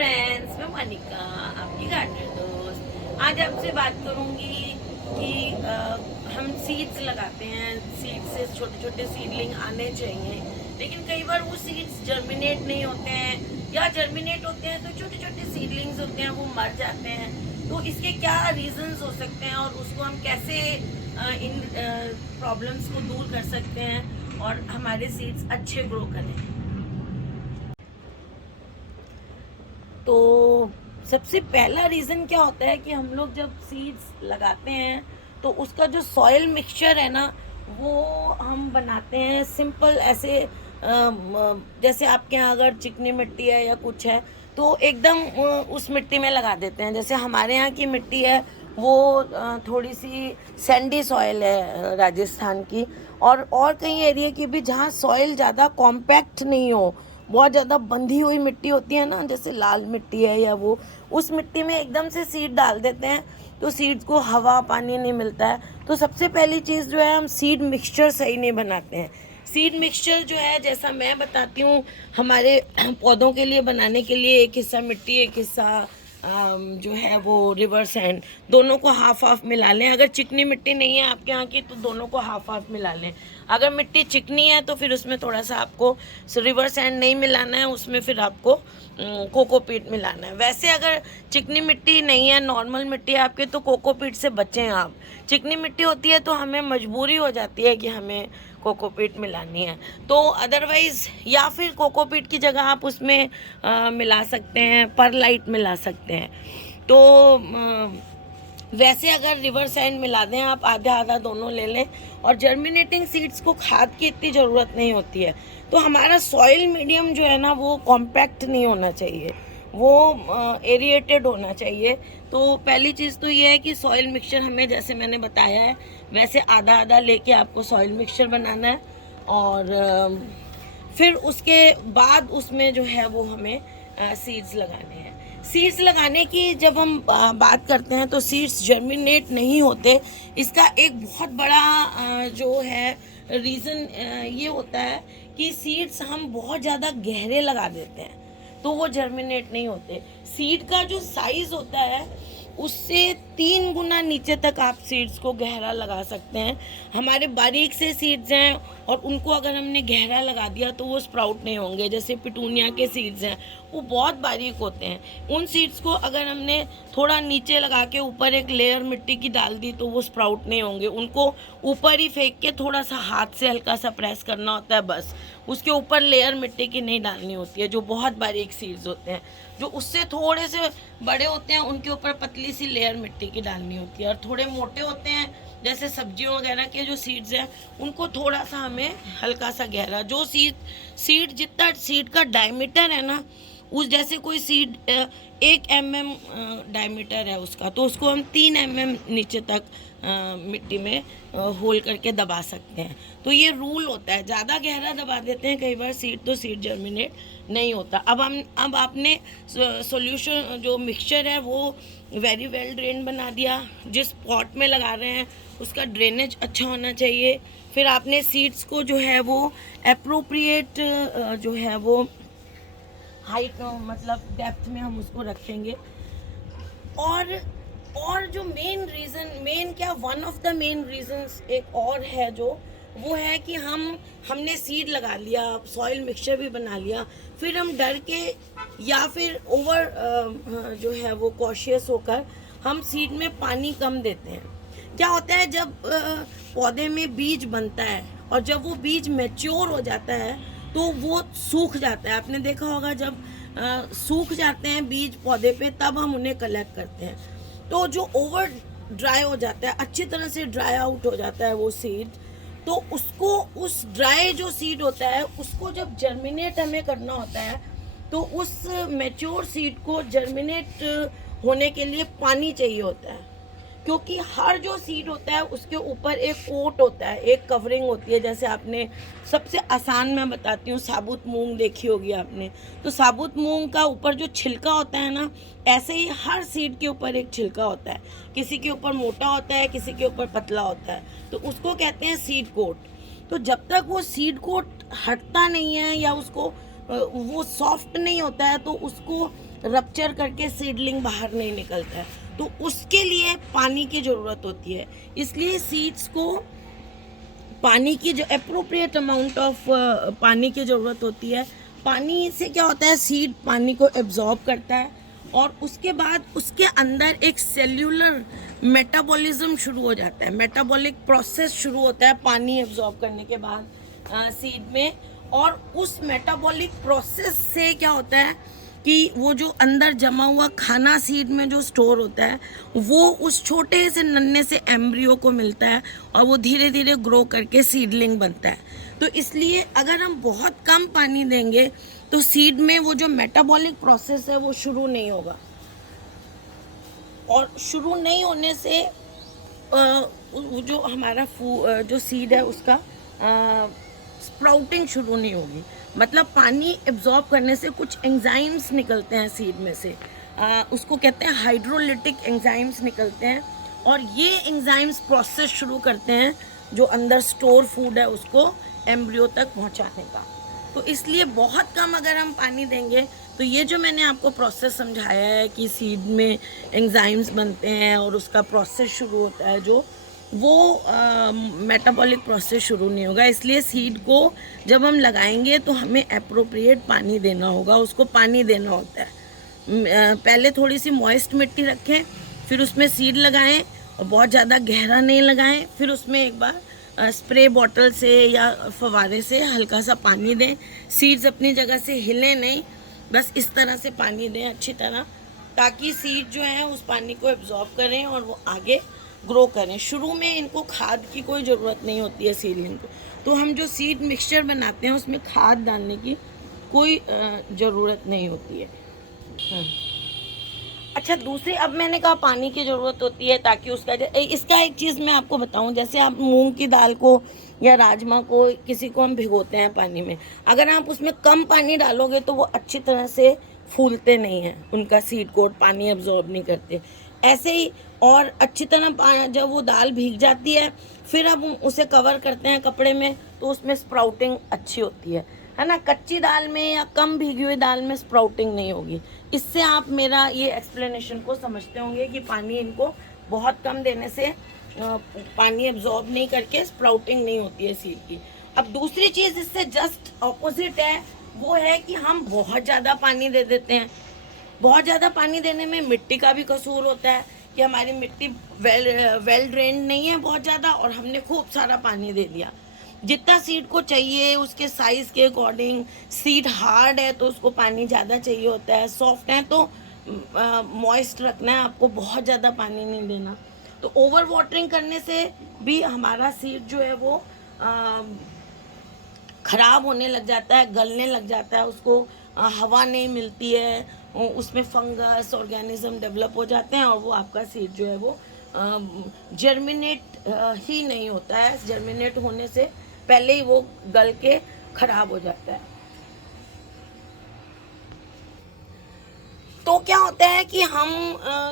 Friends, मैं मोनिका, आपकी gardener दोस्त। आज आपसे बात करूंगी कि हम सीड्स लगाते हैं। सीड से छोटे छोटे सीडलिंग आने चाहिए, लेकिन कई बार वो सीड्स जर्मिनेट नहीं होते हैं, या जर्मिनेट होते हैं तो छोटे छोटे सीडलिंग्स होते हैं वो मर जाते हैं। तो इसके क्या रीजंस हो सकते हैं और उसको हम कैसे इन प्रॉब्लम्स को दूर कर सकते हैं और हमारे सीड्स अच्छे ग्रो करें। तो सबसे पहला रीज़न क्या होता है कि हम लोग जब सीड्स लगाते हैं तो उसका जो सॉइल मिक्सचर है ना, वो हम बनाते हैं सिंपल ऐसे। जैसे आपके यहाँ अगर चिकनी मिट्टी है या कुछ है तो एकदम उस मिट्टी में लगा देते हैं। जैसे हमारे यहाँ की मिट्टी है वो थोड़ी सी सैंडी सॉइल है राजस्थान की, और कई एरिया की भी जहाँ सॉइल ज़्यादा कॉम्पैक्ट नहीं हो, बहुत ज़्यादा बंधी हुई मिट्टी होती है ना, जैसे लाल मिट्टी है या वो, उस मिट्टी में एकदम से सीड डाल देते हैं तो सीड्स को हवा पानी नहीं मिलता है। तो सबसे पहली चीज़ जो है, हम सीड मिक्सचर सही नहीं बनाते हैं। सीड मिक्सचर जो है, जैसा मैं बताती हूँ, हमारे पौधों के लिए बनाने के लिए एक हिस्सा मिट्टी, एक हिस्सा जो है वो रिवर सैंड, दोनों को हाफ हाफ मिला लें। अगर चिकनी मिट्टी नहीं है आपके यहाँ की तो दोनों को हाफ हाफ मिला लें। अगर मिट्टी चिकनी है तो फिर उसमें थोड़ा सा आपको रिवर सैंड नहीं मिलाना है, उसमें फिर आपको कोकोपीट मिलाना है। वैसे अगर चिकनी मिट्टी नहीं है, नॉर्मल मिट्टी है आपके, तो कोकोपीट से बचें आप। चिकनी मिट्टी होती है तो हमें मजबूरी हो जाती है कि हमें कोकोपीट मिलानी है, तो अदरवाइज़ या फिर कोकोपीट की जगह आप उसमें मिला सकते हैं, परलाइट मिला सकते हैं। तो वैसे अगर रिवर सैंड मिला दें आप, आधा आधा दोनों ले लें। और जर्मिनेटिंग सीड्स को खाद की इतनी ज़रूरत नहीं होती है। तो हमारा सॉइल मीडियम जो है ना, वो कॉम्पैक्ट नहीं होना चाहिए, वो एरिएटेड होना चाहिए। तो पहली चीज़ तो ये है कि सॉइल मिक्सचर हमें, जैसे मैंने बताया है, वैसे आधा आधा लेके आपको सॉइल मिक्सचर बनाना है। और फिर उसके बाद उसमें जो है वो हमें सीड्स लगाने हैं। सीड्स लगाने की जब हम बात करते हैं तो सीड्स जर्मिनेट नहीं होते। इसका एक बहुत बड़ा जो है रीज़न ये होता है कि सीड्स हम बहुत ज़्यादा गहरे लगा देते हैं तो वो जर्मिनेट नहीं होते। सीड का जो साइज़ होता है उससे 3 गुना नीचे तक आप सीड्स को गहरा लगा सकते हैं। हमारे बारीक से सीड्स हैं और उनको अगर हमने गहरा लगा दिया तो वो स्प्राउट नहीं होंगे। जैसे पिटूनिया के सीड्स हैं, वो बहुत बारीक होते हैं। उन सीड्स को अगर हमने थोड़ा नीचे लगा के ऊपर एक लेयर मिट्टी की डाल दी तो वो स्प्राउट नहीं होंगे। उनको ऊपर ही फेंक के थोड़ा सा हाथ से हल्का सा प्रेस करना होता है बस, उसके ऊपर लेयर मिट्टी की नहीं डालनी होती है। जो बहुत बारीक सीड्स होते हैं, जो उससे थोड़े से बड़े होते हैं, उनके ऊपर पतली सी लेयर मिट्टी की डालनी होती है। और थोड़े मोटे होते हैं, जैसे सब्जियों वगैरह के जो सीड्स हैं, उनको थोड़ा सा हमें हल्का सा गहरा, जो सीड जितना सीड का डायमीटर है ना, उस जैसे कोई सीड 1 mm डायमीटर है उसका, तो उसको हम 3 mm नीचे तक मिट्टी में होल करके दबा सकते हैं। तो ये रूल होता है। ज़्यादा गहरा दबा देते हैं कई बार सीड, तो सीड जर्मिनेट नहीं होता। अब आपने सॉल्यूशन जो मिक्सचर है वो वेरी वेल ड्रेन बना दिया। जिस पॉट में लगा रहे हैं उसका ड्रेनेज अच्छा होना चाहिए। फिर आपने सीड्स को जो है वो अप्रोप्रिएट जो है वो हाइट, मतलब डेप्थ में हम उसको रखेंगे। और जो मेन क्या, one of the main reasons एक और है, जो वो है कि हमने सीड लगा लिया, सॉइल मिक्सचर भी बना लिया, फिर हम डर के या फिर ओवर जो है वो कॉशियस होकर हम सीड में पानी कम देते हैं। क्या होता है, जब पौधे में बीज बनता है और जब वो बीज मैच्योर हो जाता है तो वो सूख जाता है। आपने देखा होगा, जब सूख जाते हैं बीज पौधे पे, तब हम उन्हें कलेक्ट करते हैं। तो जो ओवर ड्राई हो जाता है, अच्छी तरह से ड्राई आउट हो जाता है वो सीड, तो उसको, उस ड्राई जो सीड होता है उसको जब जर्मिनेट हमें करना होता है तो उस मैच्योर सीड को जर्मिनेट होने के लिए पानी चाहिए होता है। क्योंकि हर जो सीड होता है उसके ऊपर एक कोट होता है, एक कवरिंग होती है। जैसे आपने, सबसे आसान मैं बताती हूँ, साबुत मूंग देखी होगी आपने, तो साबुत मूंग का ऊपर जो छिलका होता है ना, ऐसे ही हर सीड के ऊपर एक छिलका होता है। किसी के ऊपर मोटा होता है, किसी के ऊपर पतला होता है, तो उसको कहते हैं सीड कोट। तो जब तक वो सीड कोट हटता नहीं है या उसको वो सॉफ्ट नहीं होता है तो उसको रप्चर करके सीडलिंग बाहर नहीं निकलता है, तो उसके लिए पानी की ज़रूरत होती है। इसलिए सीड्स को पानी की जो अप्रोप्रिएट अमाउंट ऑफ पानी की ज़रूरत होती है। पानी से क्या होता है, सीड पानी को एब्जॉर्ब करता है और उसके बाद उसके अंदर एक सेल्यूलर मेटाबॉलिज्म शुरू हो जाता है, मेटाबॉलिक प्रोसेस शुरू होता है पानी एब्जॉर्ब करने के बाद सीड में। और उस मेटाबॉलिक प्रोसेस से क्या होता है कि वो जो अंदर जमा हुआ खाना सीड में जो स्टोर होता है वो उस छोटे से नन्हे से एम्ब्रियो को मिलता है और वो धीरे धीरे ग्रो करके सीडलिंग बनता है। तो इसलिए अगर हम बहुत कम पानी देंगे तो सीड में वो जो मेटाबॉलिक प्रोसेस है वो शुरू नहीं होगा, और शुरू नहीं होने से जो हमारा जो सीड है उसका स्प्राउटिंग शुरू नहीं होगी। मतलब पानी एब्जॉर्ब करने से कुछ एंजाइम्स निकलते हैं सीड में से, उसको कहते हैं हाइड्रोलिटिक एंजाइम्स निकलते हैं, और ये एंजाइम्स प्रोसेस शुरू करते हैं जो अंदर स्टोर फूड है उसको एम्ब्रियो तक पहुंचाने का। तो इसलिए बहुत कम अगर हम पानी देंगे तो ये जो मैंने आपको प्रोसेस समझाया है कि सीड में एंजाइम्स बनते हैं और उसका प्रोसेस शुरू होता है जो वो मेटाबॉलिक प्रोसेस शुरू नहीं होगा। इसलिए सीड को जब हम लगाएंगे तो हमें अप्रोप्रिएट पानी देना होगा, उसको पानी देना होता है। पहले थोड़ी सी मॉइस्ट मिट्टी रखें, फिर उसमें सीड लगाएं और बहुत ज़्यादा गहरा नहीं लगाएं, फिर उसमें एक बार स्प्रे बॉटल से या फवारे से हल्का सा पानी दें। सीड्स अपनी जगह से हिले नहीं, बस इस तरह से पानी दें अच्छी तरह, ताकि सीड जो है उस पानी को एब्जॉर्ब करें और वो आगे ग्रो करें। शुरू में इनको खाद की कोई ज़रूरत नहीं होती है सीडलिंग को, तो हम जो सीड मिक्सचर बनाते हैं उसमें खाद डालने की कोई ज़रूरत नहीं होती है। अच्छा, दूसरी अब मैंने कहा पानी की ज़रूरत होती है ताकि इसका एक चीज़ मैं आपको बताऊं, जैसे आप मूंग की दाल को या राजमा को किसी को हम भिगोते हैं पानी में, अगर आप उसमें कम पानी डालोगे तो वो अच्छी तरह से फूलते नहीं हैं, उनका सीड कोट पानी एब्जॉर्ब नहीं करते। ऐसे ही और अच्छी तरह जब वो दाल भीग जाती है फिर अब उसे कवर करते हैं कपड़े में तो उसमें स्प्राउटिंग अच्छी होती है ना। कच्ची दाल में या कम भीगी हुई दाल में स्प्राउटिंग नहीं होगी। इससे आप मेरा ये एक्सप्लेनेशन को समझते होंगे कि पानी इनको बहुत कम देने से पानी एब्जॉर्ब नहीं करके स्प्राउटिंग नहीं होती है सीड की। अब दूसरी चीज़ इससे जस्ट ऑपोजिट है, वो है कि हम बहुत ज़्यादा पानी दे देते हैं। बहुत ज़्यादा पानी देने में मिट्टी का भी कसूर होता है कि हमारी मिट्टी वेल ड्रेन्ड नहीं है बहुत ज़्यादा, और हमने खूब सारा पानी दे दिया। जितना सीड को चाहिए उसके साइज़ के अकॉर्डिंग, सीड हार्ड है तो उसको पानी ज़्यादा चाहिए होता है, सॉफ्ट है तो मॉइस्ट रखना है आपको, बहुत ज़्यादा पानी नहीं देना। तो ओवर वाटरिंग करने से भी हमारा सीड जो है वो ख़राब होने लग जाता है, गलने लग जाता है, उसको हवा नहीं मिलती है, उसमें फंगस ऑर्गेनिज्म डेवलप हो जाते हैं और वो आपका सीड जो है वो जर्मिनेट ही नहीं होता है। जर्मिनेट होने से पहले ही वो गल के ख़राब हो जाता है। तो क्या होता है कि हम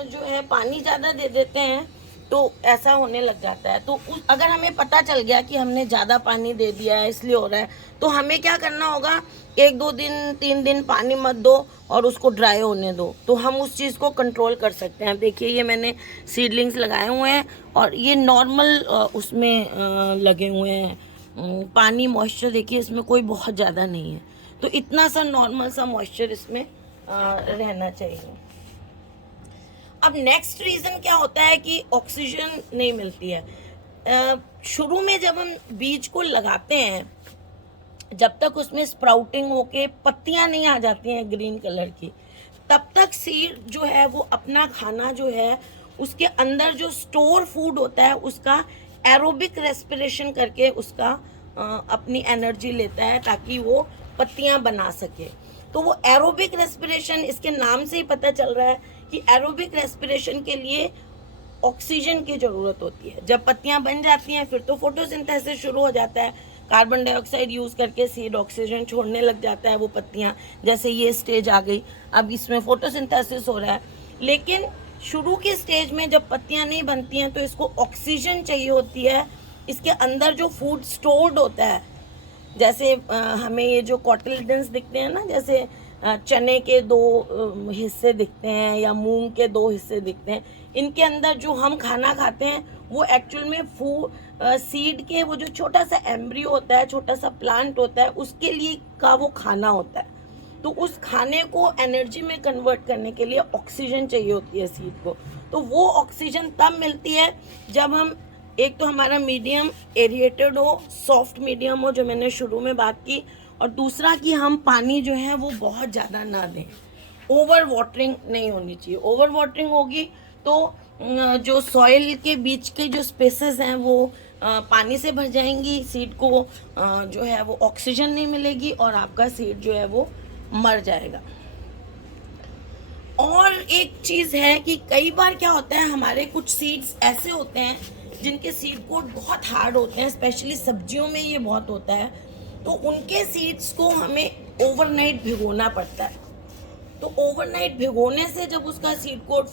जो है पानी ज़्यादा दे देते हैं तो ऐसा होने लग जाता है। तो अगर हमें पता चल गया कि हमने ज़्यादा पानी दे दिया है इसलिए हो रहा है, तो हमें क्या करना होगा, 1-2 दिन 3 दिन पानी मत दो और उसको ड्राई होने दो, तो हम उस चीज़ को कंट्रोल कर सकते हैं। देखिए ये मैंने सीडलिंग्स लगाए हुए हैं और ये नॉर्मल उसमें लगे हुए हैं। पानी मॉइस्चर देखिए इसमें कोई बहुत ज़्यादा नहीं है, तो इतना सा नॉर्मल सा मॉइस्चर इसमें रहना चाहिए। अब नेक्स्ट रीज़न क्या होता है कि ऑक्सीजन नहीं मिलती है। शुरू में जब हम बीज को लगाते हैं, जब तक उसमें स्प्राउटिंग होके पत्तियां नहीं आ जाती हैं ग्रीन कलर की, तब तक सीड जो है वो अपना खाना जो है उसके अंदर जो स्टोर फूड होता है उसका एरोबिक रेस्पिरेशन करके उसका अपनी एनर्जी लेता है ताकि वो पत्तियां बना सके। तो वो एरोबिक रेस्पिरेशन, इसके नाम से ही पता चल रहा है कि एरोबिक रेस्पिरेशन के लिए ऑक्सीजन की ज़रूरत होती है। जब पत्तियां बन जाती हैं फिर तो फोटोसिंथेसिस शुरू हो जाता है, कार्बन डाइऑक्साइड यूज़ करके सीड ऑक्सीजन छोड़ने लग जाता है। वो पत्तियां, जैसे ये स्टेज आ गई, अब इसमें फोटोसिंथेसिस हो रहा है। लेकिन शुरू की स्टेज में जब पत्तियां नहीं बनती हैं तो इसको ऑक्सीजन चाहिए होती है। इसके अंदर जो फूड स्टोर्ड होता है, जैसे हमें ये जो कॉटिलिडन्स दिखते हैं ना, जैसे चने के 2 हिस्से दिखते हैं या मूंग के 2 हिस्से दिखते हैं, इनके अंदर जो हम खाना खाते हैं वो एक्चुअल में सीड के वो जो छोटा सा एम्ब्रियो होता है, छोटा सा प्लांट होता है, उसके लिए का वो खाना होता है। तो उस खाने को एनर्जी में कन्वर्ट करने के लिए ऑक्सीजन चाहिए होती है सीड को। तो वो ऑक्सीजन तब मिलती है जब हम, एक तो हमारा मीडियम एरिएटेड हो, सॉफ्ट मीडियम हो जो मैंने शुरू में बात की, और दूसरा कि हम पानी जो है वो बहुत ज़्यादा ना दें। ओवर वाटरिंग नहीं होनी चाहिए। ओवर वाटरिंग होगी तो जो सॉइल के बीच के जो स्पेसेस हैं वो पानी से भर जाएंगी, सीड को जो है वो ऑक्सीजन नहीं मिलेगी और आपका सीड जो है वो मर जाएगा। और एक चीज़ है कि कई बार क्या होता है, हमारे कुछ सीड्स ऐसे होते हैं जिनके सीड कोड बहुत हार्ड होते हैं, स्पेशली सब्जियों में ये बहुत होता है, तो उनके सीड्स को हमें ओवरनाइट भिगोना पड़ता है। तो ओवरनाइट भिगोने से जब उसका सीड कोड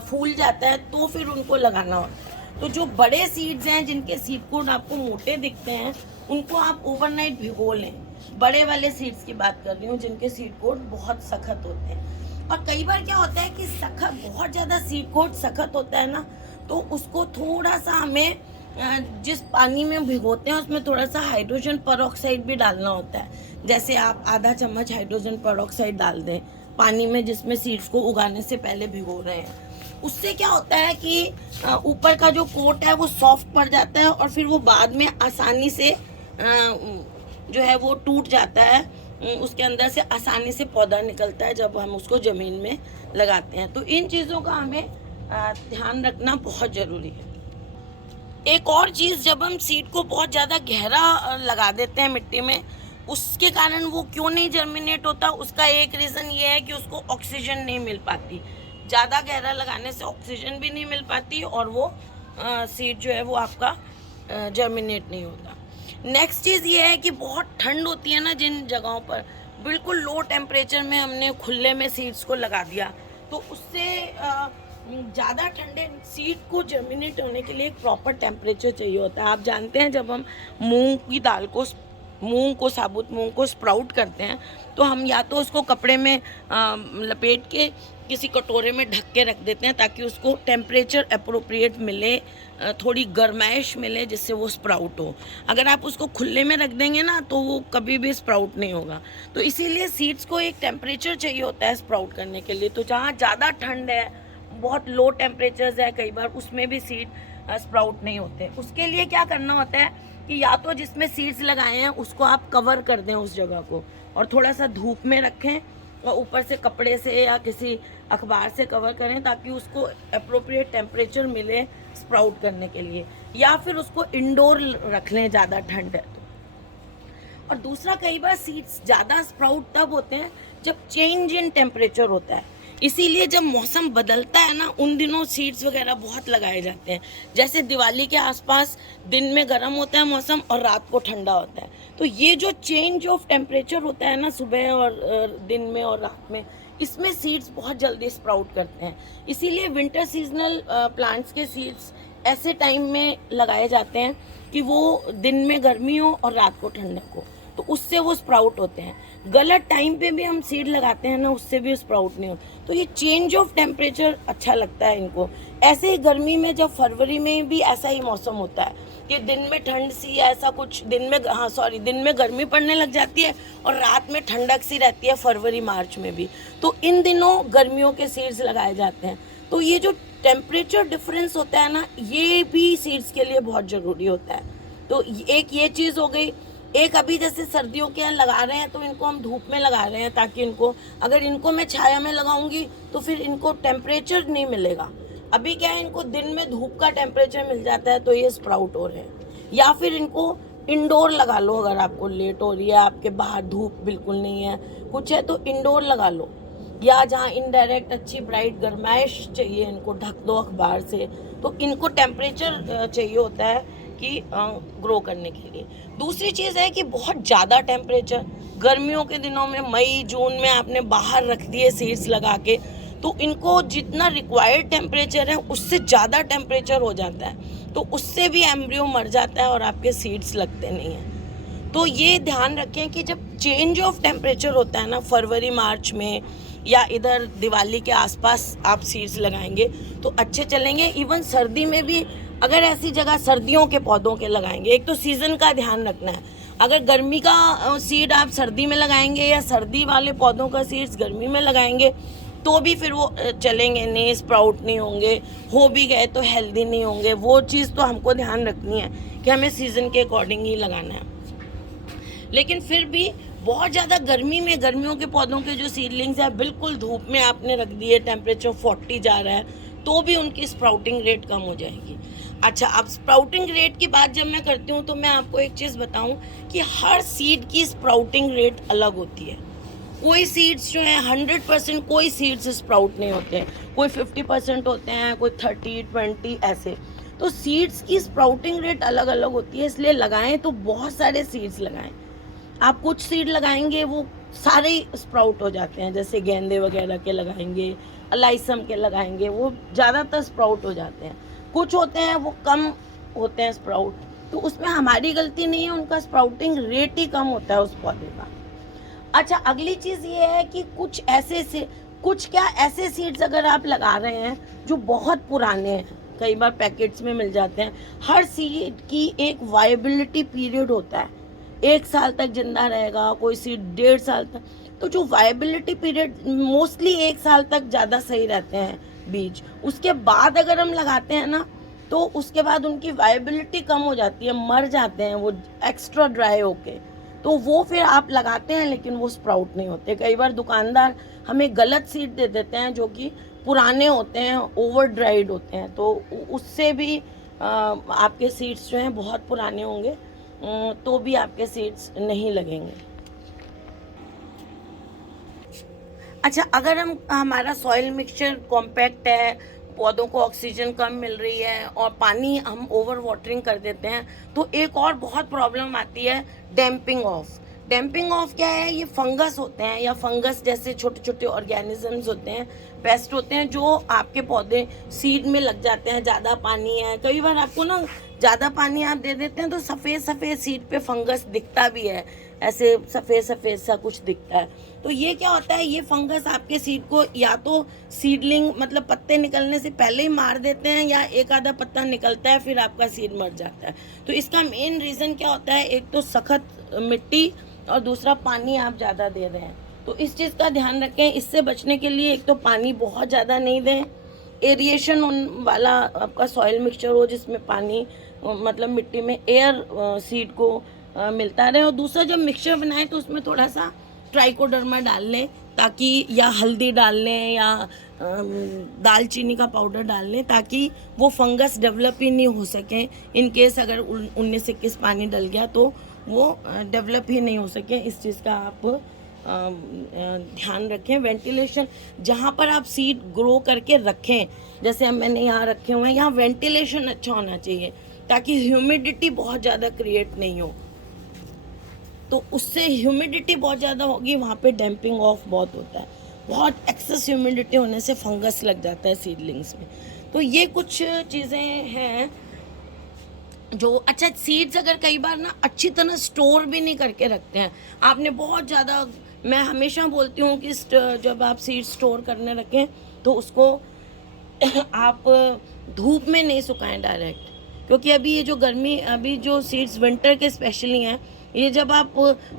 फूल जाता है तो फिर उनको लगाना होता है। तो जो बड़े सीड्स हैं जिनके सीड कोड आपको मोटे दिखते हैं, उनको आप ओवरनाइट भिगो लें। बड़े वाले सीड्स की बात कर रही हूँ जिनके सीड कोड बहुत सख्त होते हैं। और कई बार क्या होता है कि बहुत ज़्यादा सीड कोड सख्त होता है ना, तो उसको थोड़ा सा हमें जिस पानी में भिगोते हैं उसमें थोड़ा सा हाइड्रोजन पेरोक्साइड भी डालना होता है। जैसे आप आधा चम्मच हाइड्रोजन पेरोक्साइड डाल दें पानी में जिसमें सीड्स को उगाने से पहले भिगो रहे हैं। उससे क्या होता है कि ऊपर का जो कोट है वो सॉफ्ट पड़ जाता है और फिर वो बाद में आसानी से जो है वो टूट जाता है। उसके अंदर से आसानी से पौधा निकलता है जब हम उसको ज़मीन में लगाते हैं। तो इन चीज़ों का हमें ध्यान रखना बहुत ज़रूरी है। एक और चीज़, जब हम सीड को बहुत ज़्यादा गहरा लगा देते हैं मिट्टी में, उसके कारण वो क्यों नहीं जर्मिनेट होता, उसका एक रीज़न ये है कि उसको ऑक्सीजन नहीं मिल पाती। ज़्यादा गहरा लगाने से ऑक्सीजन भी नहीं मिल पाती और वो सीड जो है वो आपका जर्मिनेट नहीं होता। नेक्स्ट चीज़ ये है कि बहुत ठंड होती है ना जिन जगहों पर, बिल्कुल लो टेम्परेचर में हमने खुले में सीड्स को लगा दिया, तो उससे ज़्यादा ठंडे सीड को जर्मिनेट होने के लिए एक प्रॉपर टेम्परेचर चाहिए होता है। आप जानते हैं जब हम साबुत मूंग को स्प्राउट करते हैं तो हम या तो उसको कपड़े में लपेट के किसी कटोरे में ढक के रख देते हैं ताकि उसको टेम्परेचर अप्रोप्रिएट मिले, थोड़ी गर्माइश मिले जिससे वो स्प्राउट हो। अगर आप उसको खुले में रख देंगे ना तो वो कभी भी स्प्राउट नहीं होगा। तो इसीलिए सीड्स को एक टेम्परेचर चाहिए होता है स्प्राउट करने के लिए। तो जहाँ ज़्यादा ठंड है, बहुत लो टेम्परेचर्स है, कई बार उसमें भी सीड स्प्राउट नहीं होते। उसके लिए क्या करना होता है कि या तो जिसमें सीड्स लगाए हैं उसको आप कवर कर दें उस जगह को और थोड़ा सा धूप में रखें और ऊपर से कपड़े से या किसी अखबार से कवर करें ताकि उसको अप्रोप्रिएट टेम्परेचर मिले स्प्राउट करने के लिए, या फिर उसको इंडोर रख लें ज़्यादा ठंड है तो। और दूसरा, कई बार सीड्स ज़्यादा स्प्राउट तब होते हैं जब चेंज इन टेम्परेचर होता है। इसीलिए जब मौसम बदलता है ना, उन दिनों सीड्स वगैरह बहुत लगाए जाते हैं। जैसे दिवाली के आसपास दिन में गर्म होता है मौसम और रात को ठंडा होता है, तो ये जो चेंज ऑफ टेम्परेचर होता है ना सुबह और दिन में और रात में, इसमें सीड्स बहुत जल्दी स्प्राउट करते हैं। इसीलिए विंटर सीजनल प्लांट्स के सीड्स ऐसे टाइम में लगाए जाते हैं कि वो दिन में गर्मी हो और रात को ठंडक हो, तो उससे वो स्प्राउट होते हैं। गलत टाइम पे भी हम सीड लगाते हैं ना, उससे भी स्प्राउट नहीं हो। तो ये चेंज ऑफ टेम्परेचर अच्छा लगता है इनको। ऐसे ही गर्मी में जब फरवरी में भी ऐसा ही मौसम होता है कि दिन में ठंड सी ऐसा कुछ, दिन में गर्मी पड़ने लग जाती है और रात में ठंडक सी रहती है, फरवरी मार्च में भी। तो इन दिनों गर्मियों के सीड्स लगाए जाते हैं। तो ये जो टेम्परेचर डिफरेंस होता है ना, ये भी सीड्स के लिए बहुत ज़रूरी होता है। तो एक ये चीज़ हो गई। एक अभी जैसे सर्दियों के यहाँ लगा रहे हैं तो इनको हम धूप में लगा रहे हैं ताकि अगर इनको मैं छाया में लगाऊंगी तो फिर इनको टेम्परेचर नहीं मिलेगा। अभी क्या है, इनको दिन में धूप का टेम्परेचर मिल जाता है तो ये स्प्राउट हो रहे हैं। या फिर इनको इंडोर लगा लो, अगर आपको लेट हो रही है, आपके बाहर धूप बिल्कुल नहीं है, कुछ है तो इंडोर लगा लो, या जहाँ इनडायरेक्ट अच्छी ब्राइट गर्माइश चाहिए इनको ढक दो अखबार से। तो इनको टेम्परेचर चाहिए होता है कि ग्रो करने के लिए। दूसरी चीज़ है कि बहुत ज़्यादा टेम्परेचर गर्मियों के दिनों में, मई जून में आपने बाहर रख दिए सीड्स लगा के, तो इनको जितना रिक्वायर्ड टेम्परेचर है उससे ज़्यादा टेम्परेचर हो जाता है, तो उससे भी एम्ब्रियो मर जाता है और आपके सीड्स लगते नहीं हैं। तो ये ध्यान रखें कि जब चेंज ऑफ टेम्परेचर होता है ना फरवरी मार्च में, या इधर दिवाली के आसपास आप सीड्स लगाएंगे तो अच्छे चलेंगे। इवन सर्दी में भी अगर ऐसी जगह सर्दियों के पौधों के लगाएंगे, एक तो सीज़न का ध्यान रखना है। अगर गर्मी का सीड आप सर्दी में लगाएंगे या सर्दी वाले पौधों का सीड्स गर्मी में लगाएंगे तो भी फिर वो चलेंगे नहीं, स्प्राउट नहीं होंगे, हो भी गए तो हेल्दी नहीं होंगे। वो चीज़ तो हमको ध्यान रखनी है कि हमें सीज़न के अकॉर्डिंग ही लगाना है। लेकिन फिर भी बहुत ज़्यादा गर्मी में गर्मियों के पौधों के जो सीडलिंग्स हैं बिल्कुल धूप में आपने रख दिए, टेम्परेचर 40 जा रहा है, तो भी उनकी स्प्राउटिंग रेट कम हो जाएगी। अच्छा, अब स्प्राउटिंग रेट की बात जब मैं करती हूँ तो मैं आपको एक चीज़ बताऊँ कि हर सीड की स्प्राउटिंग रेट अलग होती है। कोई सीड्स जो है 100% कोई सीड्स स्प्राउट नहीं होते हैं, कोई 50% होते हैं, कोई 30-20 ऐसे। तो सीड्स की स्प्राउटिंग रेट अलग अलग होती है, इसलिए लगाएं तो बहुत सारे सीड्स लगाएं। आप कुछ सीड लगाएंगे वो सारे ही स्प्राउट हो जाते हैं, जैसे गेंदे वगैरह के लगाएंगे, अलाइसम के लगाएंगे, वो ज़्यादातर स्प्राउट हो जाते हैं। कुछ होते हैं वो कम होते हैं स्प्राउट, तो उसमें हमारी गलती नहीं है, उनका स्प्राउटिंग रेट ही कम होता है उस पौधे का। अच्छा, अगली चीज़ ये है कि कुछ ऐसे सीड्स अगर आप लगा रहे हैं जो बहुत पुराने हैं, कई बार पैकेट्स में मिल जाते हैं। हर सीड की एक वायबिलिटी पीरियड होता है, 1 साल तक जिंदा रहेगा, कोई सीड 1.5 साल तक। तो जो वायबिलिटी पीरियड मोस्टली 1 साल तक ज़्यादा सही रहते हैं बीज। उसके बाद अगर हम लगाते हैं ना तो उसके बाद उनकी वायबिलिटी कम हो जाती है, मर जाते हैं वो एक्स्ट्रा ड्राई होके। तो वो फिर आप लगाते हैं लेकिन वो स्प्राउट नहीं होते। कई बार दुकानदार हमें गलत सीड दे देते हैं जो कि पुराने होते हैं, ओवर ड्राइड होते हैं, तो उससे भी आपके सीड्स जो हैं बहुत पुराने होंगे तो भी आपके सीड्स नहीं लगेंगे। अच्छा, अगर हमारा सॉइल मिक्सचर कॉम्पैक्ट है, पौधों को ऑक्सीजन कम मिल रही है और पानी हम ओवर वाटरिंग कर देते हैं तो एक और बहुत प्रॉब्लम आती है डैम्पिंग ऑफ। डैम्पिंग ऑफ क्या है? ये फंगस होते हैं या फंगस जैसे छोटे छोटे ऑर्गेनिजम्स होते हैं, पेस्ट होते हैं जो आपके पौधे सीड में लग जाते हैं। ज़्यादा पानी है, कई बार आपको ना ज़्यादा पानी आप दे देते हैं तो सफ़ेद सफ़ेद सीड पे फंगस दिखता भी है, ऐसे सफ़ेद सफ़ेद सा कुछ दिखता है। तो ये क्या होता है, ये फंगस आपके सीड को या तो सीडलिंग मतलब पत्ते निकलने से पहले ही मार देते हैं या एक आधा पत्ता निकलता है फिर आपका सीड मर जाता है। तो इसका मेन रीज़न क्या होता है? एक तो सख्त मिट्टी और दूसरा पानी आप ज़्यादा दे रहे हैं। तो इस चीज़ का ध्यान रखें। इससे बचने के लिए एक तो पानी बहुत ज़्यादा नहीं दें, एरिएशन वाला आपका सॉइल मिक्सचर हो जिसमें पानी मतलब मिट्टी में एयर सीड को मिलता रहे। और दूसरा, जब मिक्सचर बनाएं तो उसमें थोड़ा सा ट्राइकोडर्मा डाल लें ताकि, या हल्दी डाल लें या दालचीनी का पाउडर डाल लें ताकि वो फंगस डेवलप ही नहीं हो सके। इन केस अगर 19-21 पानी डल गया तो वो डेवलप ही नहीं हो सके। इस चीज़ का आप ध्यान रखें। वेंटिलेशन, जहाँ पर आप सीड ग्रो करके रखें, जैसे मैंने यहाँ रखे हुए हैं, यहाँ वेंटिलेशन अच्छा होना चाहिए ताकि ह्यूमिडिटी बहुत ज़्यादा क्रिएट नहीं हो। तो उससे ह्यूमिडिटी बहुत ज़्यादा होगी, वहाँ पे डैम्पिंग ऑफ बहुत होता है। बहुत एक्सेस ह्यूमिडिटी होने से फंगस लग जाता है सीडलिंग्स में। तो ये कुछ चीज़ें हैं जो, अच्छा सीड्स अगर कई बार ना अच्छी तरह स्टोर भी नहीं करके रखते हैं, आपने बहुत ज़्यादा, मैं हमेशा बोलती हूँ कि जब आप सीड्स स्टोर करने रखें तो उसको आप धूप में नहीं सुखाएं डायरेक्ट, क्योंकि अभी ये जो गर्मी, अभी जो सीड्स विंटर के स्पेशली हैं, ये जब आप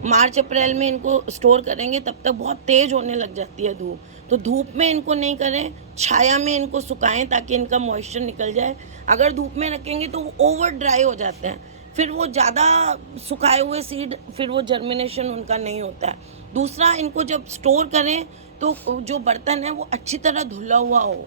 मार्च अप्रैल में इनको स्टोर करेंगे तब तक बहुत तेज़ होने लग जाती है धूप। तो धूप में इनको नहीं करें, छाया में इनको सुखाएं ताकि इनका मॉइस्चर निकल जाए। अगर धूप में रखेंगे तो वो ओवर ड्राई हो जाते हैं, फिर वो ज़्यादा सुखाए हुए सीड, फिर वो जर्मिनेशन उनका नहीं होता है। दूसरा, इनको जब स्टोर करें तो जो बर्तन है वो अच्छी तरह धुला हुआ हो,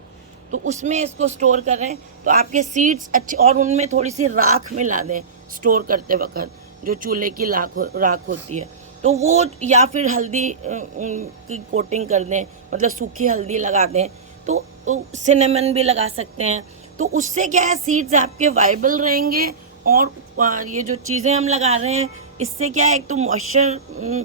तो उसमें इसको स्टोर करें तो आपके सीड्स अच्छे, और उनमें थोड़ी सी राख मिला दें स्टोर करते वक्त, जो चूल्हे की राख होती है, तो वो, या फिर हल्दी की कोटिंग कर दें, मतलब सूखी हल्दी लगा दें, तो सिनेमन भी लगा सकते हैं। तो उससे क्या है, सीड्स आपके वाइबल रहेंगे। और ये जो चीज़ें हम लगा रहे हैं इससे क्या है, एक तो मॉइस्चर,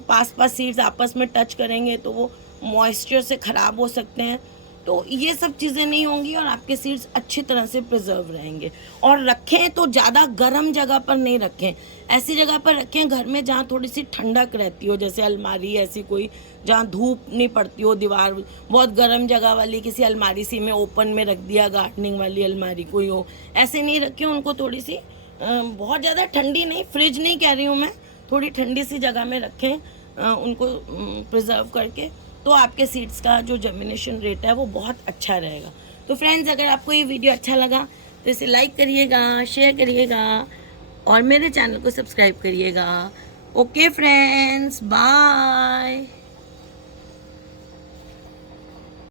पास सीड्स आपस में टच करेंगे तो वो मॉइस्चर से ख़राब हो सकते हैं, तो ये सब चीज़ें नहीं होंगी और आपके सीड्स अच्छी तरह से प्रिजर्व रहेंगे। और रखें तो ज़्यादा गर्म जगह पर नहीं रखें, ऐसी जगह पर रखें घर में जहाँ थोड़ी सी ठंडक रहती हो, जैसे अलमारी ऐसी कोई जहाँ धूप नहीं पड़ती हो, दीवार बहुत गर्म जगह वाली किसी अलमारी सी में ओपन में रख दिया, गार्डनिंग वाली अलमारी कोई हो, ऐसे नहीं रखें उनको। थोड़ी सी बहुत ज़्यादा ठंडी नहीं, फ्रिज नहीं कह रही हूँ मैं, थोड़ी ठंडी सी जगह में रखें उनको प्रिजर्व करके, तो आपके सीड्स का जो जर्मिनेशन रेट है वो बहुत अच्छा रहेगा। तो फ्रेंड्स, अगर आपको ये वीडियो अच्छा लगा तो इसे लाइक करिएगा, शेयर करिएगा और मेरे चैनल को सब्सक्राइब करिएगा। Okay friends, bye.